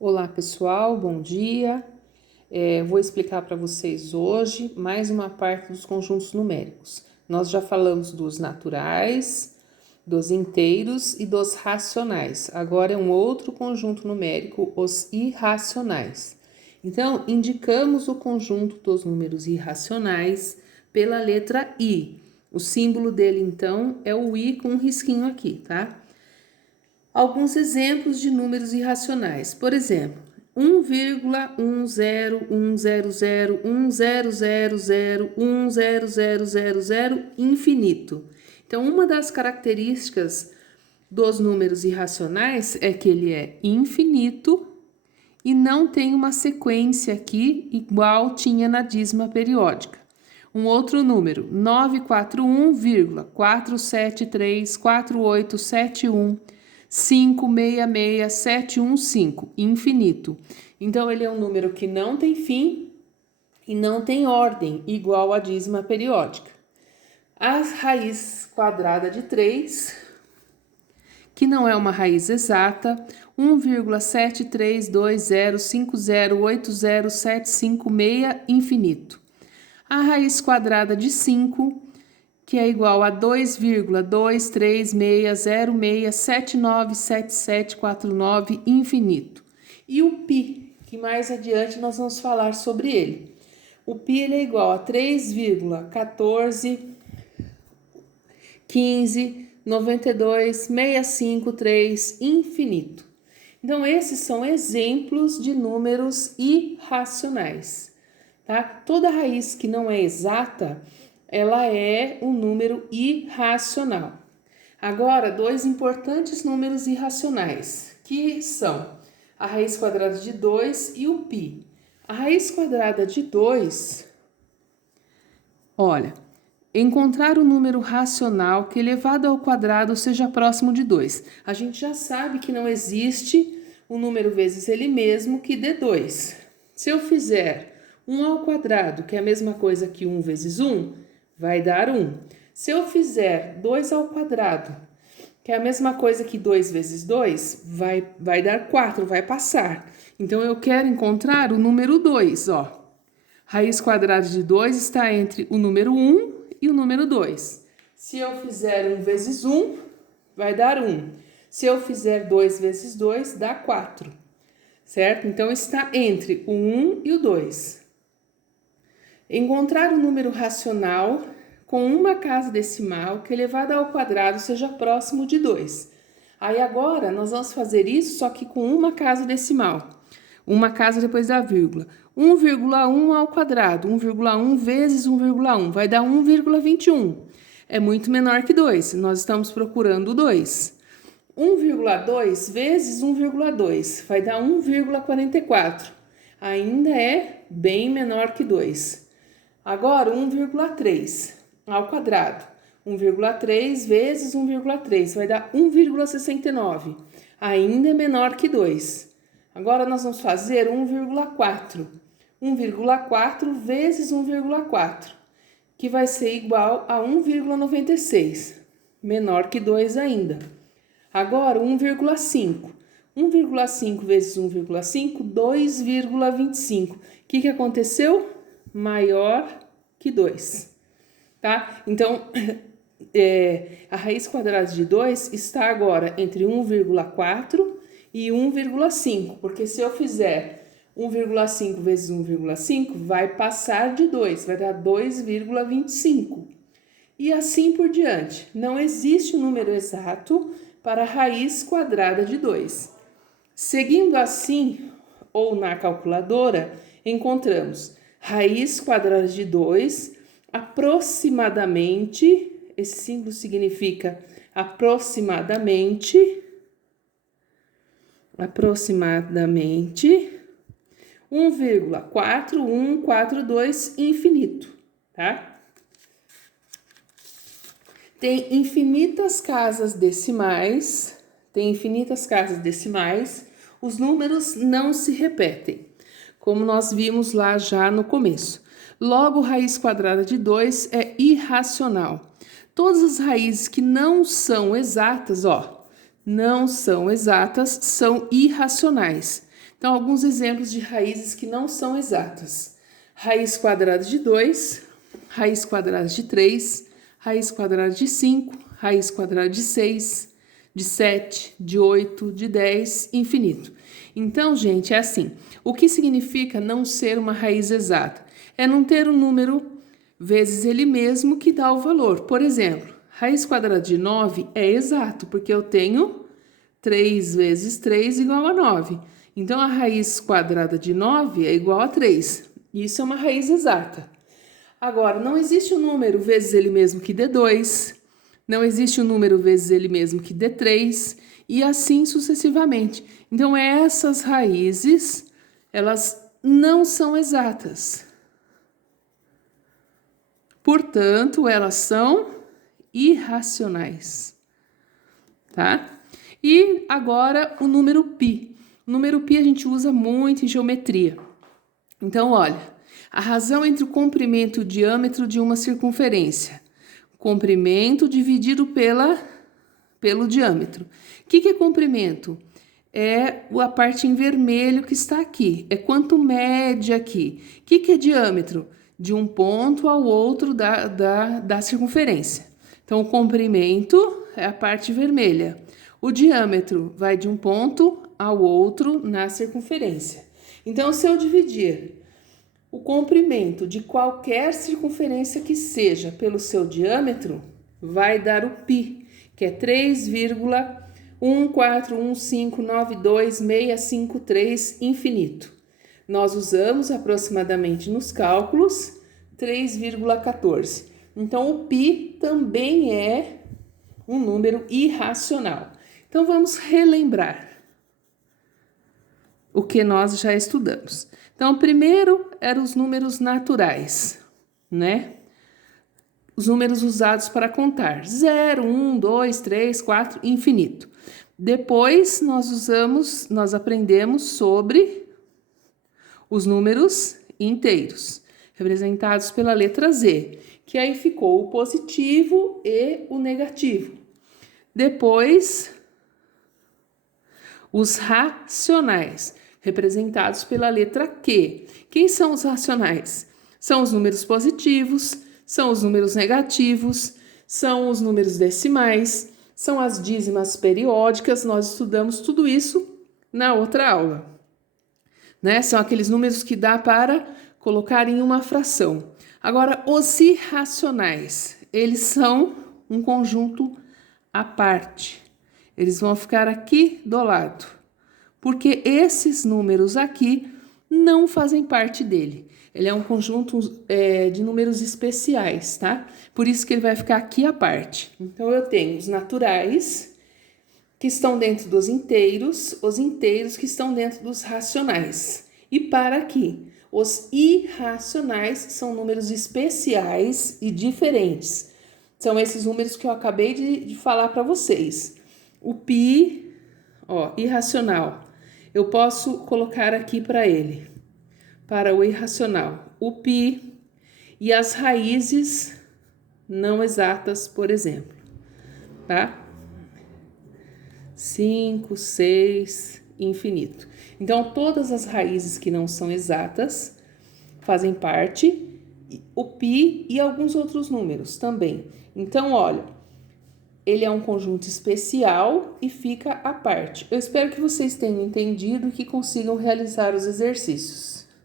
Olá pessoal, bom dia. Vou explicar para vocês hoje mais uma parte dos conjuntos numéricos. Nós já falamos dos naturais, dos inteiros e dos racionais. Agora é um outro conjunto numérico, os irracionais. Então, indicamos o conjunto dos números irracionais pela letra I. O símbolo dele, então, é o I com um risquinho aqui, tá? Alguns exemplos de números irracionais. Por exemplo, 1,10101010001000 infinito. Então, uma das características dos números irracionais é que ele é infinito e não tem uma sequência aqui igual tinha na dízima periódica. Um outro número, 941,4734871 566715, infinito. Então, ele é um número que não tem fim e não tem ordem, igual à dízima periódica. A raiz quadrada de 3, que não é uma raiz exata, 1,732050807756, infinito. A raiz quadrada de 5, que é igual a 2,23606797749, infinito. E o π, que mais adiante nós vamos falar sobre ele. O π ele é igual a 3,14159265,3, infinito. Então, esses são exemplos de números irracionais, tá? Toda raiz que não é exata, ela é um número irracional. Agora, dois importantes números irracionais, que são a raiz quadrada de 2 e o π. A raiz quadrada de 2, olha, encontrar o número racional que elevado ao quadrado seja próximo de 2. A gente já sabe que não existe um número vezes ele mesmo que dê 2. Se eu fizer 1 ao quadrado, que é a mesma coisa que 1 vezes 1, vai dar 1. Se eu fizer 2 ao quadrado, que é a mesma coisa que 2 vezes 2, vai dar 4, vai passar. Então, eu quero encontrar o número 2, ó. Raiz quadrada de 2 está entre o número 1 e o número 2. Se eu fizer 1 vezes 1, vai dar 1. Se eu fizer 2 vezes 2, dá 4. Certo? Então, está entre o 1 e o 2. Encontrar o número racional com uma casa decimal que elevado ao quadrado seja próximo de 2. Aí agora nós vamos fazer isso só que com uma casa decimal. Uma casa depois da vírgula. 1,1 ao quadrado, 1,1 vezes 1,1, vai dar 1,21. É muito menor que 2, nós estamos procurando 2. 1,2 vezes 1,2, vai dar 1,44. Ainda é bem menor que 2. Agora, 1,3 ao quadrado. 1,3 vezes 1,3 vai dar 1,69. Ainda é menor que 2. Agora, nós vamos fazer 1,4. 1,4 vezes 1,4, que vai ser igual a 1,96. Menor que 2 ainda. Agora, 1,5. 1,5 vezes 1,5, 2,25. O que aconteceu? Maior que 2, tá? Então, a raiz quadrada de 2 está agora entre 1,4 e 1,5, porque se eu fizer 1,5 vezes 1,5, vai passar de 2, vai dar 2,25. E assim por diante. Não existe um número exato para a raiz quadrada de 2. Seguindo assim, ou na calculadora, encontramos raiz quadrada de 2, aproximadamente, esse símbolo significa aproximadamente 1,4142 infinito, tá? Tem infinitas casas decimais, os números não se repetem, como nós vimos lá já no começo. Logo, raiz quadrada de 2 é irracional. Todas as raízes que não são exatas, são irracionais. Então, alguns exemplos de raízes que não são exatas. Raiz quadrada de 2, raiz quadrada de 3, raiz quadrada de 5, raiz quadrada de 6, de 7, de 8, de 10, infinito. Então, gente, é assim. O que significa não ser uma raiz exata? É não ter um número vezes ele mesmo que dá o valor. Por exemplo, raiz quadrada de 9 é exato, porque eu tenho 3 vezes 3 igual a 9. Então, a raiz quadrada de 9 é igual a 3. Isso é uma raiz exata. Agora, não existe um número vezes ele mesmo que dê 2, não existe um número vezes ele mesmo que dê 3, e assim sucessivamente. Então, essas raízes, elas não são exatas. Portanto, elas são irracionais, tá? E agora o número π. O número π a gente usa muito em geometria. Então, olha, a razão entre o comprimento e o diâmetro de uma circunferência. Comprimento dividido pelo diâmetro. O que é comprimento? É a parte em vermelho que está aqui. É quanto mede aqui. O que é diâmetro? De um ponto ao outro da circunferência. Então, o comprimento é a parte vermelha. O diâmetro vai de um ponto ao outro na circunferência. Então, se eu dividir o comprimento de qualquer circunferência que seja pelo seu diâmetro, vai dar o π, que é 3,141592653 infinito. Nós usamos aproximadamente nos cálculos 3,14. Então, o π também é um número irracional. Então, vamos relembrar o que nós já estudamos. Então, primeiro eram os números naturais, né? Os números usados para contar. 0, 1, 2, 3, 4, infinito. Depois, nós aprendemos sobre os números inteiros, representados pela letra Z, que aí ficou o positivo e o negativo. Depois, os racionais, representados pela letra Q. Quem são os racionais? São os números positivos, são os números negativos, são os números decimais, são as dízimas periódicas. Nós estudamos tudo isso na outra aula. Né? São aqueles números que dá para colocar em uma fração. Agora, os irracionais, eles são um conjunto à parte. Eles vão ficar aqui do lado, porque esses números aqui não fazem parte dele. Ele é um conjunto de números especiais, tá? Por isso que ele vai ficar aqui à parte. Então, eu tenho os naturais, que estão dentro dos inteiros, os inteiros que estão dentro dos racionais. E para aqui, os irracionais são números especiais e diferentes. São esses números que eu acabei de falar para vocês. O π, ó, irracional, eu posso colocar aqui para ele, para o irracional, o π e as raízes não exatas, por exemplo, tá? 5, 6, infinito. Então, todas as raízes que não são exatas fazem parte, o π e alguns outros números também. Então, olha, ele é um conjunto especial e fica à parte. Eu espero que vocês tenham entendido e que consigam realizar os exercícios.